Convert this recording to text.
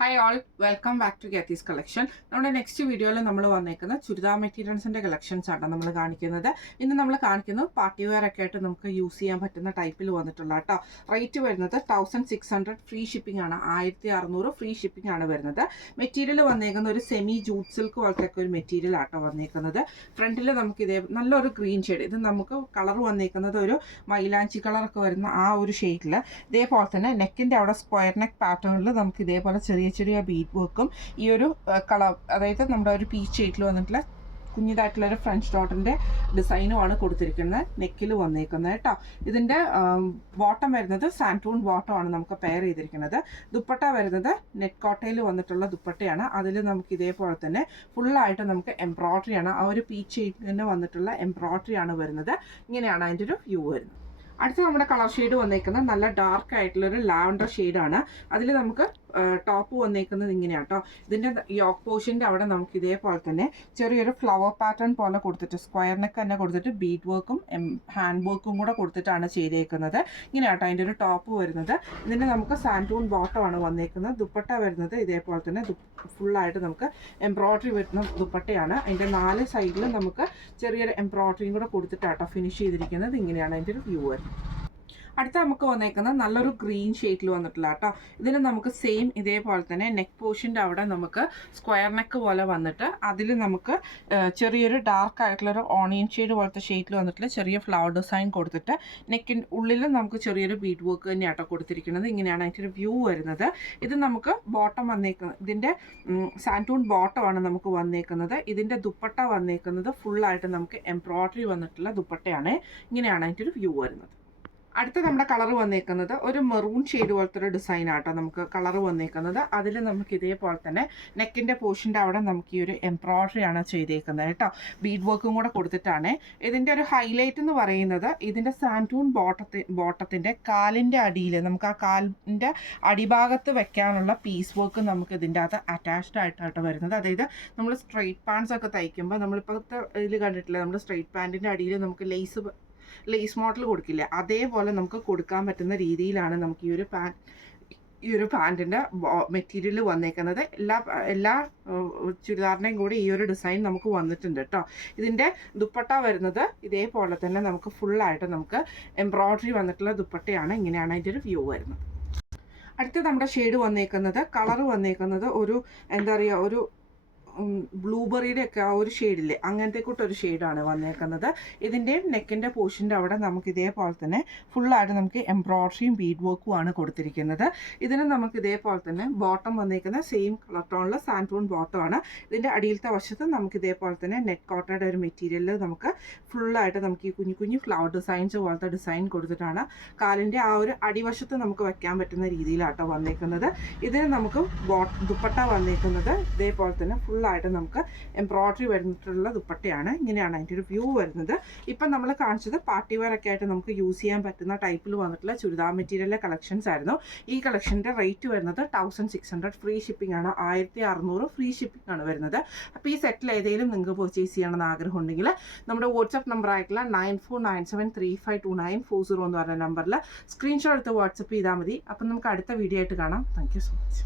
Hi all, welcome back to ഗെത്തീസ് collection. നമ്മുടെ next വീഡിയോയിൽ നമ്മൾ വന്നേക്കുന്ന ചുരിദാർ മെറ്റീരിയൽസിൻ്റെ കളക്ഷൻസ് ആണ് നമ്മൾ കാണിക്കുന്നത്. ഇന്ന് നമ്മൾ കാണിക്കുന്നത് പാർട്ടി വെയർ ഒക്കെ ആയിട്ട് നമുക്ക് യൂസ് ചെയ്യാൻ പറ്റുന്ന ടൈപ്പിൽ വന്നിട്ടുള്ള കേട്ടോ. റേറ്റ് വരുന്നത് 1600, ഫ്രീ ഷിപ്പിംഗ് ആണ്. 1600 ഫ്രീ ഷിപ്പിംഗ് ആണ് വരുന്നത്. മെറ്റീരിയൽ വന്നേക്കുന്ന ഒരു സെമി ജൂട്ട് സിൽക്ക് പോലത്തെ ഒരു മെറ്റീരിയൽ ആട്ടോ വന്നേക്കുന്നത്. ഫ്രണ്ടിൽ നമുക്ക് ഇതേ നല്ലൊരു ഗ്രീൻ ഷെയ്ഡ്, ഇത് നമുക്ക് കളർ വന്നേക്കുന്നത് ഒരു മൈലാഞ്ചി കളറൊക്കെ വരുന്ന ആ ഒരു ഷെയ്ഡിൽ. ഇതേപോലെ തന്നെ നെക്കിൻ്റെ അവിടെ സ്ക്വയർ നെക്ക് പാറ്റേണിൽ നമുക്ക് ഇതേപോലെ ചെറിയ ബീഡ് വർക്കും ഈ ഒരു കളർ, അതായത് നമ്മുടെ ഒരു പീച്ച് ഷെയ്ഡിൽ വന്നിട്ടുള്ള കുഞ്ഞിതായിട്ടുള്ളൊരു ഫ്രഞ്ച് ഡോട്ടിൻ്റെ ഡിസൈനുമാണ് കൊടുത്തിരിക്കുന്നത്. നെക്കിൽ വന്നേക്കുന്നത് കേട്ടോ. ഇതിൻ്റെ ബോട്ടം വരുന്നത് സാൻറ്റൂൺ ബോട്ടമാണ് നമുക്ക് പെയർ ചെയ്തിരിക്കുന്നത്. ദുപ്പട്ട വരുന്നത് നെറ്റ് കോട്ടയിൽ വന്നിട്ടുള്ള ദുപ്പട്ടയാണ്. അതിൽ നമുക്ക് ഇതേപോലെ തന്നെ ഫുള്ളായിട്ട് നമുക്ക് എംബ്രോയ്ഡറിയാണ്, ആ ഒരു പീച്ച് ഷെയ്ഡിന് വന്നിട്ടുള്ള എംബ്രോയ്ഡറിയാണ് വരുന്നത്. ഇങ്ങനെയാണ് അതിൻ്റെ ഒരു വ്യൂ വരുന്നത്. അടുത്ത നമ്മുടെ കളർ ഷെയ്ഡ് വന്നേക്കുന്നത് നല്ല ഡാർക്ക് ആയിട്ടുള്ളൊരു ലാവൻഡർ ഷെയ്ഡാണ്. അതിൽ നമുക്ക് ടോപ്പ് വന്നേക്കുന്നത് ഇങ്ങനെയാണ് കേട്ടോ. ഇതിൻ്റെ യോക്ക് പോർഷൻ്റെ അവിടെ നമുക്ക് ഇതേപോലെ തന്നെ ചെറിയൊരു ഫ്ലവർ പാറ്റേൺ പോലെ കൊടുത്തിട്ട് സ്ക്വയർ നെക്ക് തന്നെ കൊടുത്തിട്ട് ബീഡ് വർക്കും ഹാൻഡ് വർക്കും കൂടെ കൊടുത്തിട്ടാണ് ചെയ്തേക്കുന്നത്. ഇങ്ങനെയാട്ടോ അതിൻ്റെ ഒരു ടോപ്പ് വരുന്നത്. ഇതിൻ്റെ നമുക്ക് സാൻറ്റൂൺ ബോട്ടമാണ് വന്നേക്കുന്നത്. ദുപ്പട്ട വരുന്നത് ഇതേപോലെ തന്നെ ഫുള്ളായിട്ട് നമുക്ക് എംബ്രോയ്ഡറി വരുന്ന ദുപ്പട്ടയാണ്. അതിൻ്റെ 4 സൈഡിലും നമുക്ക് ചെറിയൊരു എംബ്രോയ്ഡറിയും കൂടെ കൊടുത്തിട്ടാട്ടോ ഫിനിഷ് ചെയ്തിരിക്കുന്നത്. ഇങ്ങനെയാണ് അതിൻ്റെ ഒരു വ്യൂ വരുന്നത്. അടുത്ത നമുക്ക് വന്നേക്കുന്നത് നല്ലൊരു ഗ്രീൻ ഷെയ്ഡിൽ വന്നിട്ടില്ല കേട്ടോ. ഇതിന് നമുക്ക് സെയിം ഇതേപോലെ തന്നെ നെക്ക് പോർഷൻ്റെ അവിടെ നമുക്ക് സ്ക്വയർ നെക്ക് പോലെ വന്നിട്ട് അതിൽ നമുക്ക് ചെറിയൊരു ഡാർക്ക് ആയിട്ടുള്ളൊരു ഓണിയൻ ഷെയ്ഡ് പോലത്തെ ഷെയ്ഡിൽ വന്നിട്ടുള്ള ചെറിയ ഫ്ലവർ ഡിസൈൻ കൊടുത്തിട്ട് നെക്കിൻ്റെ ഉള്ളിലും നമുക്ക് ചെറിയൊരു ബീഡ് വർക്ക് തന്നെയാട്ടോ കൊടുത്തിരിക്കുന്നത്. ഇങ്ങനെയാണ് അതിൻ്റെ ഒരു വ്യൂ വരുന്നത്. ഇത് നമുക്ക് ബോട്ടം വന്നേക്കുന്നത്, ഇതിൻ്റെ സാൻറ്റൂൺ ബോട്ടമാണ് നമുക്ക് വന്നേക്കുന്നത്. ഇതിൻ്റെ ദുപ്പട്ട വന്നേക്കുന്നത് ഫുള്ളായിട്ട് നമുക്ക് എംബ്രോയ്ഡറി വന്നിട്ടുള്ള ദുപ്പട്ടയാണ്. ഇങ്ങനെയാണ് അതിൻ്റെ ഒരു വ്യൂ വരുന്നത്. അടുത്ത നമ്മുടെ കളർ വന്നേക്കുന്നത് ഒരു മെറൂൺ ഷെയ്ഡ് പോലത്തെ ഒരു ഡിസൈൻ ആട്ടോ നമുക്ക് കളർ വന്നേക്കുന്നത്. അതിൽ നമുക്ക് ഇതേപോലെ തന്നെ നെക്കിൻ്റെ പോർഷൻ്റെ അവിടെ നമുക്ക് ഈ ഒരു എംബ്രോയ്ഡറി ആണ് ചെയ്തേക്കുന്നത് കേട്ടോ. ബീഡ് വർക്കും കൂടെ കൊടുത്തിട്ടാണ്. ഇതിൻ്റെ ഒരു ഹൈലൈറ്റ് എന്ന് പറയുന്നത് ഇതിൻ്റെ സാൻറ്റൂൺ ബോട്ടത്തിൻ്റെ കാലിൻ്റെ അടിയിൽ നമുക്ക് ആ കാലിൻ്റെ അടിഭാഗത്ത് വെക്കാനുള്ള പീസ് വർക്ക് നമുക്ക് ഇതിൻ്റെ അകത്ത് അറ്റാച്ച്ഡ് ആയിട്ടാണ് വരുന്നത്. അതായത് നമ്മൾ സ്ട്രെയിറ്റ് പാൻസ് ഒക്കെ തയ്ക്കുമ്പോൾ നമ്മളിപ്പോഴത്തെ ഇതിൽ കണ്ടിട്ടില്ല, നമ്മുടെ സ്ട്രെയിറ്റ് പാൻറ്റിൻ്റെ അടിയിൽ നമുക്ക് ലേസ് മോഡൽ കൊടുക്കില്ല, അതേപോലെ നമുക്ക് കൊടുക്കാൻ പറ്റുന്ന രീതിയിലാണ് നമുക്ക് ഈ ഒരു പാൻറ്റിൻ്റെ മെറ്റീരിയൽ വന്നേക്കുന്നത്. എല്ലാ ചുരിദാറിൻ്റെയും കൂടി ഈ ഒരു ഡിസൈൻ നമുക്ക് വന്നിട്ടുണ്ട് കേട്ടോ. ഇതിൻ്റെ ദുപ്പട്ട വരുന്നത് ഇതേപോലെ തന്നെ നമുക്ക് ഫുള്ളായിട്ട് നമുക്ക് എംബ്രോയ്ഡറി വന്നിട്ടുള്ള ദുപ്പട്ടയാണ്. ഇങ്ങനെയാണ് അതിൻ്റെ ഒരു വ്യൂ വരുന്നത്. അടുത്ത നമ്മുടെ ഷെയ്ഡ് വന്നേക്കുന്നത്, കളർ വന്നേക്കുന്നത് ഒരു എന്താ പറയുക, ഒരു ബ്ലൂബെറിയുടെ ഒക്കെ ആ ഒരു ഷെയ്ഡില്ലേ, അങ്ങനത്തെ കൂട്ടൊരു ഷെയ്ഡാണ് വന്നേക്കുന്നത്. ഇതിൻ്റെയും നെക്കിൻ്റെ പോർഷൻ്റെ അവിടെ നമുക്ക് ഇതേപോലെ തന്നെ ഫുള്ളായിട്ട് നമുക്ക് എംബ്രോയ്ഡറിയും ബീഡ് വർക്കും ആണ് കൊടുത്തിരിക്കുന്നത്. ഇതിന് നമുക്ക് ഇതേപോലെ തന്നെ ബോട്ടം വന്നേക്കുന്ന സെയിം കളർ ടോണിൽ സാൻറ്റൂൺ ബോട്ടമാണ്. ഇതിൻ്റെ അടിയിലത്തെ വശത്ത് നമുക്ക് ഇതേപോലെ തന്നെ നെറ്റ് കോട്ടയുടെ ഒരു മെറ്റീരിയലിൽ നമുക്ക് ഫുള്ളായിട്ട് നമുക്ക് ഈ കുഞ്ഞു ഫ്ലവർ ഡിസൈൻസ് പോലത്തെ ഡിസൈൻ കൊടുത്തിട്ടാണ് കാലിൻ്റെ ആ ഒരു അടിവശത്ത് നമുക്ക് വയ്ക്കാൻ പറ്റുന്ന രീതിയിലാട്ടോ വന്നേക്കുന്നത്. ഇതിന് നമുക്ക് ദുപ്പട്ട വന്നേക്കുന്നത് ഇതേപോലെ തന്നെ ഫുള്ളായിട്ട് നമുക്ക് എംബ്രോയ്ഡറി വരുന്നിട്ടുള്ള ദുപ്പട്ടയാണ്. ഇങ്ങനെയാണ് അതിൻ്റെ ഒരു വ്യൂ വരുന്നത്. ഇപ്പം നമ്മൾ കാണിച്ചത് പാർട്ടി വെയർ ഒക്കെ ആയിട്ട് നമുക്ക് യൂസ് ചെയ്യാൻ പറ്റുന്ന ടൈപ്പിൽ വന്നിട്ടുള്ള ചുരിദാർ മെറ്റീരിയലിലെ കളക്ഷൻസ് ആയിരുന്നു. ഈ കളക്ഷൻ്റെ റേറ്റ് വരുന്നത് 1600, ഫ്രീ ഷിപ്പിംഗ് ആണ്. 1600 ഫ്രീ ഷിപ്പിംഗ് ആണ് വരുന്നത്. അപ്പോൾ ഈ സെറ്റിൽ ഏതെങ്കിലും നിങ്ങൾക്ക് പർച്ചേസ് ചെയ്യണമെന്ന് ആഗ്രഹം ഉണ്ടെങ്കിൽ നമ്മുടെ വാട്സപ്പ് നമ്പർ ആയിട്ടുള്ള 9497352940 എന്ന് പറഞ്ഞ നമ്പറിൽ സ്ക്രീൻഷോട്ട് എടുത്ത് വാട്സപ്പ് ചെയ്താൽ മതി. അപ്പം നമുക്ക് അടുത്ത വീഡിയോ ആയിട്ട് കാണാം. Thank you so much.